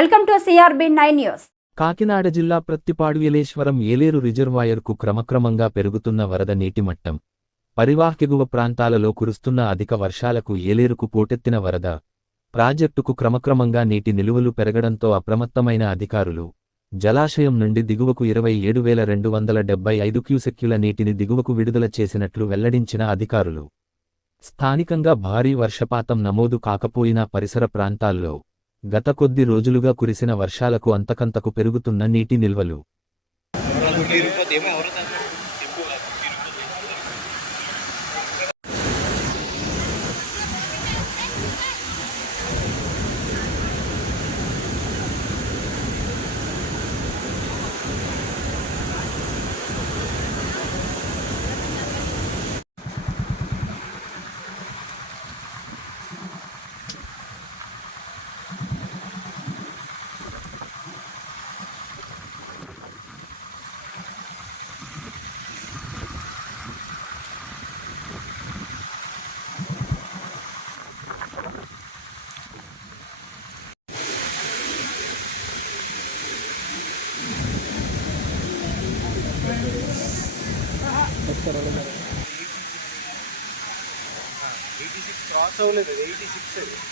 Welcome to CRB9 news. Kakinada జిల్లా ప్రత్తిపాడుయేలేశ్వరం ఏలేరు రిజర్వాయర్కు క్రమక్రమంగా పెరుగుతున్న వరద నీటి మట్టం, పరివాహకెగువ ప్రాంతాలలో కురుస్తున్న అధిక వర్షాలకు ఏలేరుకు పోటెత్తిన వరద, ప్రాజెక్టుకు క్రమక్రమంగా నీటి నిలువలు పెరగడంతో అప్రమత్తమైన అధికారులు జలాశయం నుండి దిగువకు 27,275 క్యూసెక్కుల నీటిని దిగువకు విడుదల చేసినట్లు వెల్లడించిన అధికారులు, స్థానికంగా భారీ వర్షపాతం నమోదు కాకపోయినా పరిసర ప్రాంతాల్లో గత కొద్ది రోజులుగా కురిసిన వర్షాలకు అంతకంతకు పెరుగుతున్న నీటి నిల్వలు క్రాస్ అవ్వలేదు, 86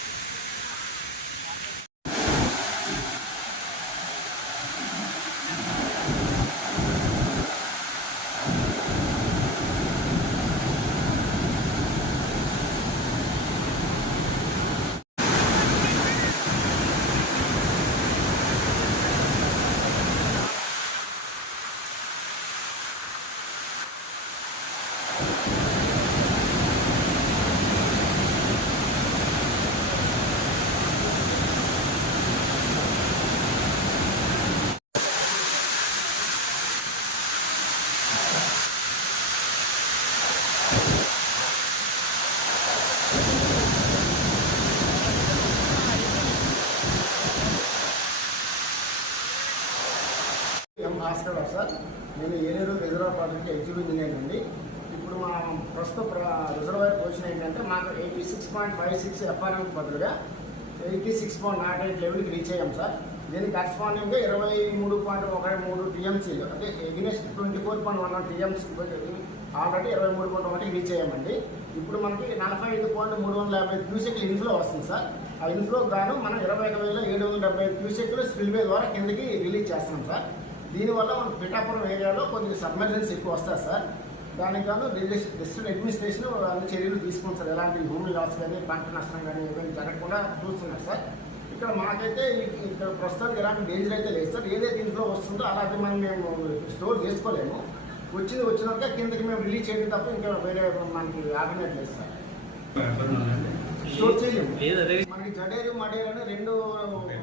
భాస్కర్ సార్. నేను Yeleru reservoir project executive engineer అండి. ఇప్పుడు మా ప్రస్తుత రిజర్వాయర్ పొజిషన్ ఏంటంటే మాకు 86.56 ఎఫ్ఆర్ఎం బదులుగా 86.08 లెవెల్కి రీచ్ అయ్యాం సార్. దీనికి కరెస్పాండింగ్గా 23.13 టీఎంసీలు అంటే ఎగ్నెస్ట్ 24.1 టీఎంసీ ఆల్రెడీ 23.1 రీచ్ అయ్యామండి. ఇప్పుడు మనకి 45.350 క్యూసెక్లు ఇన్ఫ్లో వస్తుంది సార్. ఆ ఇన్ఫ్లో గాను మనం 21,775 క్యూసెక్లు స్పిల్వే ద్వారా కిందకి రిలీజ్ చేస్తున్నాం సార్. దీనివల్ల మనకు పిఠాపురం ఏరియాలో కొద్దిగా సబ్మెర్జెన్స్ ఎక్కువ వస్తుంది సార్. దానికి గాను డిస్ట్రిక్ట్ అడ్మినిస్ట్రేషన్ అన్ని చర్యలు తీసుకుంటారు సార్. ఎలాంటి భూమి లాస్ కానీ పంట నష్టం కానీ ఏమైనా జరగకుండా చూస్తున్నారు సార్. ఇక్కడ మాకైతే ఇక్కడ ప్రస్తుతానికి ఎలాంటి డేంజర్ అయితే లేదు సార్. ఏదైతే ఇంట్లో వస్తుందో అలాగే మనం మేము స్టోర్ చేసుకోలేము. వచ్చినాక కిందకి మేము రిలీజ్ చేయడం తప్ప ఇంకా వేరే మనకి ఆల్టర్నేట్ లేదు సార్. స్టోర్ చేయలేము. మనకి జడేరు మడేరు అని రెండు ఉన్నాయి.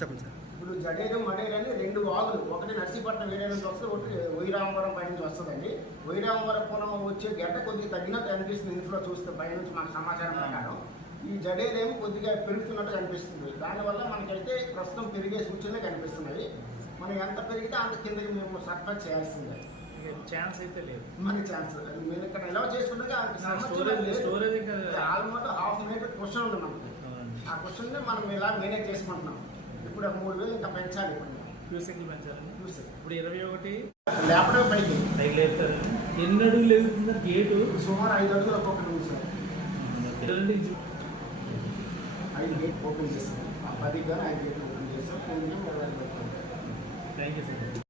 చెప్పండి సార్. ఇప్పుడు జడేరు మడేరు అని రెండు వాగులు, ఒకటి నర్సీపట్నం ఏరియా నుంచి వస్తుంది, ఒకటి వైరామవరం పై నుంచి వస్తుందండి. వైరామవరం పొలం వచ్చే గడ్డ కొద్దిగా తగ్గినట్టు అనిపిస్తుంది ఇంట్లో చూస్తే పైనుంచి మాకు సమాచారం ప్రకారం. ఈ జడేరేమో కొద్దిగా పెరుగుతున్నట్టు కనిపిస్తుంది. దానివల్ల మనకైతే ప్రస్తుతం పెరిగే సూచనలు కనిపిస్తున్నాయి. మనం ఎంత పెరిగితే అంత కిందకి మేము సర్పంచ్ చేయాల్సిందే. ఛాన్స్ అయితే లేదు. మన ఛాన్స్ మేము ఇక్కడ ఎలా చేసుకుంటే ఆల్మోస్ట్ 1/2 మీటర్ క్వశ్చన్ ఉంది మనకి. ఆ క్వశ్చన్ మనం ఇలా మేనేజ్ చేసుకుంటున్నాం. ఇప్పుడు 3,000 ఇంకా పెంచాలి. ఇప్పుడు క్యూసెక్లు పెంచాలి. ఇప్పుడు 21 లేపడం పైకి లేపుతారు. ఎన్ని అడుగులు లేపుతుందా గేటు? సుమారు 5 అడుగులు ఒక్కొక్కటి ఉంది సార్. 5 గేట్ ఓపెన్ చేస్తాం. 10 కానీ 5 గేట్లు ఓపెన్ చేస్తాం. Thank you sir.